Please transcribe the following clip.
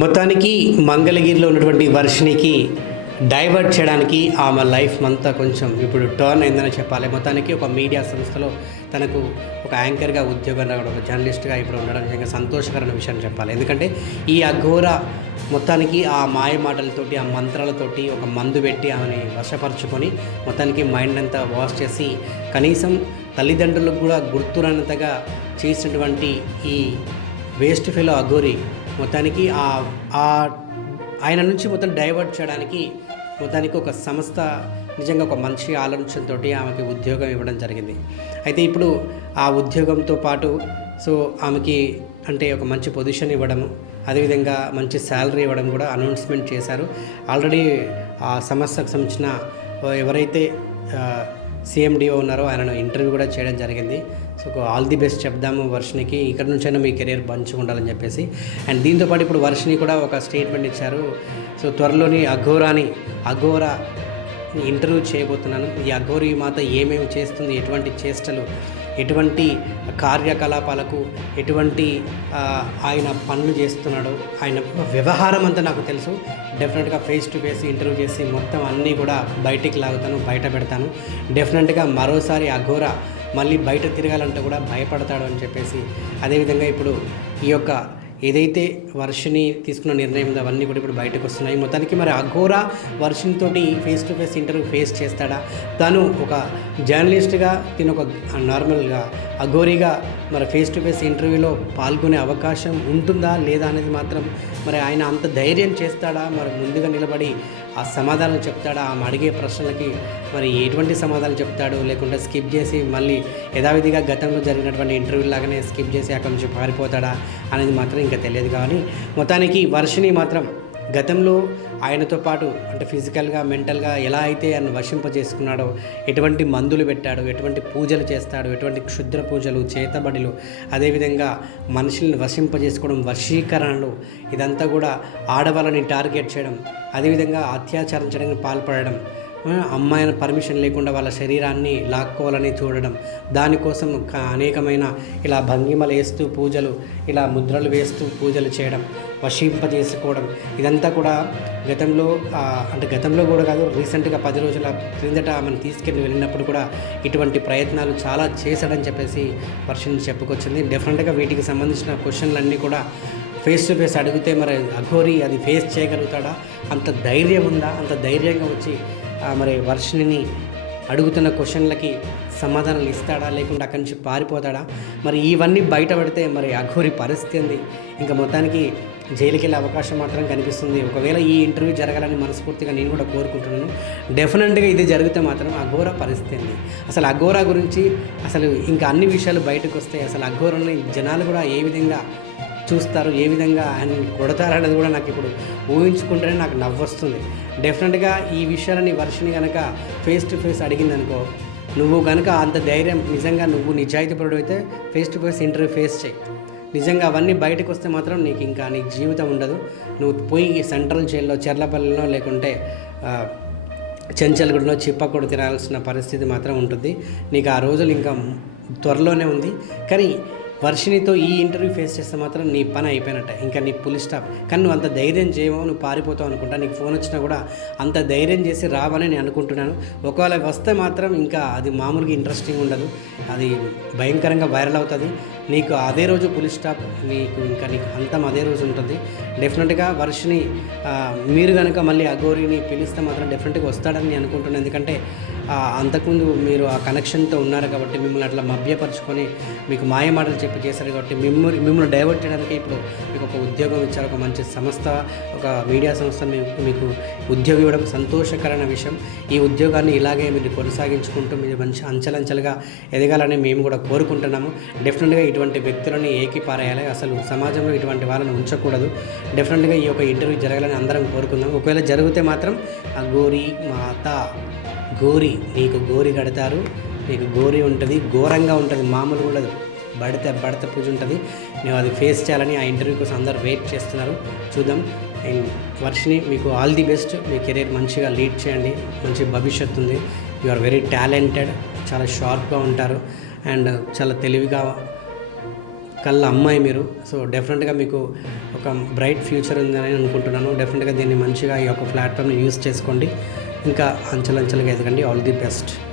మొత్తానికి మంగళగిరిలో ఉన్నటువంటి వర్షినికి డైవర్ట్ చేయడానికి ఆమె లైఫ్ అంతా కొంచెం ఇప్పుడు టర్న్ అయిందని చెప్పాలి. మొత్తానికి ఒక మీడియా సంస్థలో తనకు ఒక యాంకర్గా ఉద్యోగం రావడం ఒక జర్నలిస్ట్గా ఇప్పుడు ఉండడం నిజంగా సంతోషకరమైన విషయం చెప్పాలి. ఎందుకంటే ఈ అఘోర మొత్తానికి ఆ మాయ మాటలతోటి ఆ మంత్రాలతోటి ఒక మందు పెట్టి ఆమెని వశపరుచుకొని మొత్తానికి మైండ్ అంతా వాష్ చేసి కనీసం తల్లిదండ్రులకు కూడా గుర్తురానంతగా చేసినటువంటి ఈ వేస్ట్ ఫెలో అఘోరి మొత్తానికి ఆ ఆ ఆయన నుంచి మొత్తం డైవర్ట్ చేయడానికి మొత్తానికి ఒక సంస్థ నిజంగా ఒక మంచి ఆలోచనతో ఆమెకి ఉద్యోగం ఇవ్వడం జరిగింది. అయితే ఇప్పుడు ఆ ఉద్యోగంతో పాటు సో ఆమెకి అంటే ఒక మంచి పొజిషన్ ఇవ్వడం అదేవిధంగా మంచి శాలరీ ఇవ్వడం కూడా అనౌన్స్మెంట్ చేశారు. ఆల్రెడీ ఆ సంస్థకు సంబంధించిన ఎవరైతే సిఎండిఓ ఉన్నారో ఆయనను ఇంటర్వ్యూ కూడా చేయడం జరిగింది. సో ఆల్ ది బెస్ట్ చెప్దాము వర్షినికి ఇక్కడ నుంచైనా మీ కెరీర్ పంచుకుండాలని ఉండాలని చెప్పేసి. అండ్ దీంతోపాటు ఇప్పుడు వర్షిని కూడా ఒక స్టేట్మెంట్ ఇచ్చారు. సో త్వరలోని అఘోరాని అఘోరా ఇంటర్వ్యూ చేయబోతున్నాను. ఈ అఘోరి మాత ఏమేమి చేస్తుంది? ఎటువంటి చేష్టలు? ఎటువంటి కార్యకలాపాలకు ఎటువంటి ఆయన పనులు చేస్తున్నాడో? ఆయన వ్యవహారం అంతా నాకు తెలుసు. డెఫినెట్గా ఫేస్ టు ఫేస్ ఇంటర్వ్యూ చేసి మొత్తం అన్నీ కూడా బయటికి లాగుతాను బయట పెడతాను. డెఫినెట్గా మరోసారి అఘోర మళ్ళీ బయట తిరగాలంటే కూడా భయపడతాడు అని చెప్పేసి అదేవిధంగా ఇప్పుడు ఈ యొక్క ఏదైతే వర్షిని తీసుకున్న నిర్ణయం ఉందో అవన్నీ కూడా ఇప్పుడు బయటకు వస్తున్నాయి. మొత్తానికి మరి Aghora వర్షినితోటి face to face interview face చేస్తాడా? తను ఒక జర్నలిస్ట్గా తిను ఒక నార్మల్గా అఘోరిగా మరి ఫేస్ టు ఫేస్ ఇంటర్వ్యూలో పాల్గొనే అవకాశం ఉంటుందా లేదా అనేది మాత్రం మరి ఆయన అంత ధైర్యం చేస్తాడా? మరి ముందుగా నిలబడి ఆ సమాధానం చెప్తాడా? ఆమె అడిగే ప్రశ్నలకి మరి ఎటువంటి సమాధానం చెప్తాడు? లేకుంటే స్కిప్ చేసి మళ్ళీ యథావిధిగా గతంలో జరిగినటువంటి ఇంటర్వ్యూ లాగానే స్కిప్ చేసి అక్కడి నుంచి పారిపోతాడా అనేది మాత్రం ఇంకా తెలియదు. కానీ మొత్తానికి వర్షిని మాత్రం గతంలో ఆయనతో పాటు అంటే ఫిజికల్గా మెంటల్గా ఎలా అయితే ఆయన వశింపజేసుకున్నాడో ఎటువంటి మందులు పెట్టాడు ఎటువంటి పూజలు చేస్తాడు ఎటువంటి క్షుద్ర పూజలు చేతబడులు అదేవిధంగా మనుషుల్ని వశింపజేసుకోవడం వశీకరణలు ఇదంతా కూడా ఆడవాళ్ళని టార్గెట్ చేయడం అదేవిధంగా అత్యాచారం చేయడానికి పాల్పడడం అమ్మాయిన పర్మిషన్ లేకుండా వాళ్ళ శరీరాన్ని లాక్కోవాలని చూడడం. దానికోసం అనేకమైన ఇలా భంగిమలు వేస్తూ పూజలు ఇలా ముద్రలు వేస్తూ పూజలు చేయడం వశింపజేసుకోవడం. ఇదంతా కూడా గతంలో అంటే గతంలో కూడా కాదు రీసెంట్గా పది రోజుల క్రిందట ఆమెను తీసుకెళ్ళి వెళ్ళినప్పుడు కూడా ఇటువంటి ప్రయత్నాలు చాలా చేశాడని చెప్పేసి వర్షం చెప్పుకొచ్చింది. డెఫినెట్గా వీటికి సంబంధించిన క్వశ్చన్లన్నీ కూడా ఫేస్ టు ఫేస్ అడిగితే మరి అఘోరి అది ఫేస్ చేయగలుగుతాడా? అంత ధైర్యం ఉందా? అంత ధైర్యంగా వచ్చి మరి వర్షిని అడుగుతున్న క్వశ్చన్లకి సమాధానాలు ఇస్తాడా? లేకుంటే అక్కడి నుంచి పారిపోతాడా? మరి ఇవన్నీ బయటపడితే మరి అఘోరి పరిస్థితి ఉంది ఇంకా మొత్తానికి జైలుకి వెళ్ళే అవకాశం మాత్రం కనిపిస్తుంది. ఒకవేళ ఈ ఇంటర్వ్యూ జరగాలని మనస్ఫూర్తిగా నేను కూడా కోరుకుంటున్నాను. డెఫినెట్గా ఇది జరిగితే మాత్రం అఘోర పరిస్థితి ఉంది అసలు అఘోరా గురించి అసలు ఇంకా అన్ని విషయాలు బయటకు వస్తాయి. అసలు అఘోరని జనాలు కూడా ఏ విధంగా చూస్తారు ఏ విధంగా ఆయన కొడతారనేది కూడా నాకు ఇప్పుడు ఊహించుకుంటేనే నాకు నవ్వు వస్తుంది డెఫినెట్గా ఈ విషయాలని వర్షిని కనుక ఫేస్ టు ఫేస్ అడిగింది అనుకో నువ్వు కనుక అంత ధైర్యం నిజంగా నువ్వు నిజాయితీపరుడు అయితే face to face interview face చేయి. నిజంగా అవన్నీ బయటకు వస్తే మాత్రం నీకు ఇంకా నీకు జీవితం ఉండదు. నువ్వు పోయి సెంట్రల్ జైల్లో చెర్లపల్లిలో లేకుంటే చెంచల్గూడలో చిప్పకూడ తినాల్సిన పరిస్థితి మాత్రం ఉంటుంది. నీకు ఆ రోజులు ఇంకా త్వరలోనే ఉంది. కానీ వర్షినితో ఈ ఇంటర్వ్యూ ఫేస్ చేస్తే మాత్రం నీ పని అయిపోయినట్టే. ఇంకా నీ పులి స్టాప్. కానీ నువ్వు అంత ధైర్యం చేయమో నువ్వు పారిపోతావు అనుకుంటా. నీకు ఫోన్ వచ్చినా కూడా అంత ధైర్యం చేసి రావని నేను అనుకుంటున్నాను. ఒకవేళ వస్తే మాత్రం ఇంకా అది మామూలుగా ఇంట్రెస్టింగ్ ఉండదు. అది భయంకరంగా వైరల్ అవుతుంది. నీకు అదే రోజు పులి స్టాప్. నీకు ఇంకా నీకు అంతం అదే రోజు ఉంటుంది. డెఫినెట్గా వర్షిని మీరు కనుక మళ్ళీ అఘోరిని పిలిస్తే మాత్రం డెఫినెట్గా వస్తాడని నేను అనుకుంటున్నాను. ఎందుకంటే అంతకుముందు మీరు ఆ కనెక్షన్తో ఉన్నారు కాబట్టి మిమ్మల్ని అట్లా మభ్యపరుచుకొని మీకు మాయ మాటలు చెప్పి చేశారు కాబట్టి మిమ్మల్ని మిమ్మల్ని డైవర్ట్ చేయడానికి ఇప్పుడు మీకు ఒక ఉద్యోగం ఇచ్చారు ఒక మంచి సంస్థ ఒక మీడియా సంస్థ మీకు మీకు ఉద్యోగం ఇవ్వడం సంతోషకరమైన విషయం. ఈ ఉద్యోగాన్ని ఇలాగే మీరు కొనసాగించుకుంటూ మీరు మంచి అంచెలంచెలుగా ఎదగాలని మేము కూడా కోరుకుంటున్నాము. డెఫినెట్గా ఇటువంటి వ్యక్తులని ఏకిపారేయాలి. అసలు సమాజంలో ఇటువంటి వాళ్ళని ఉంచకూడదు. డెఫినెట్గా ఈ యొక్క ఇంటర్వ్యూ జరగాలని అందరం కోరుకుందాం. ఒకవేళ జరిగితే మాత్రం గోరీ మాత. గోరి నీకు గోరి కడతారు. నీకు గోరి ఉంటుంది ఘోరంగా ఉంటుంది మామూలు ఉండదు బడితే బడత పూజ ఉంటుంది. నేను అది ఫేస్ చేయాలని ఆ ఇంటర్వ్యూ కోసం అందరు వెయిట్ చేస్తున్నారు. చూద్దాం. అండ్ వర్షిని మీకు ఆల్ ది బెస్ట్ మీ కెరీర్ మంచిగా లీడ్ చేయండి. మంచి భవిష్యత్తు ఉంది. యు ఆర్ వెరీ టాలెంటెడ్ చాలా షార్ప్గా ఉంటారు. అండ్ చాలా తెలివిగా కళ్ళ అమ్మాయి మీరు. సో డెఫినెట్గా మీకు ఒక బ్రైట్ ఫ్యూచర్ ఉందని అనుకుంటున్నాను. డెఫినెట్గా దీన్ని మంచిగా ఈ యొక్క ప్లాట్ఫామ్ని యూస్ చేసుకోండి. ఇంకా అంచెలంచెలుగా ఎదగండి. All the best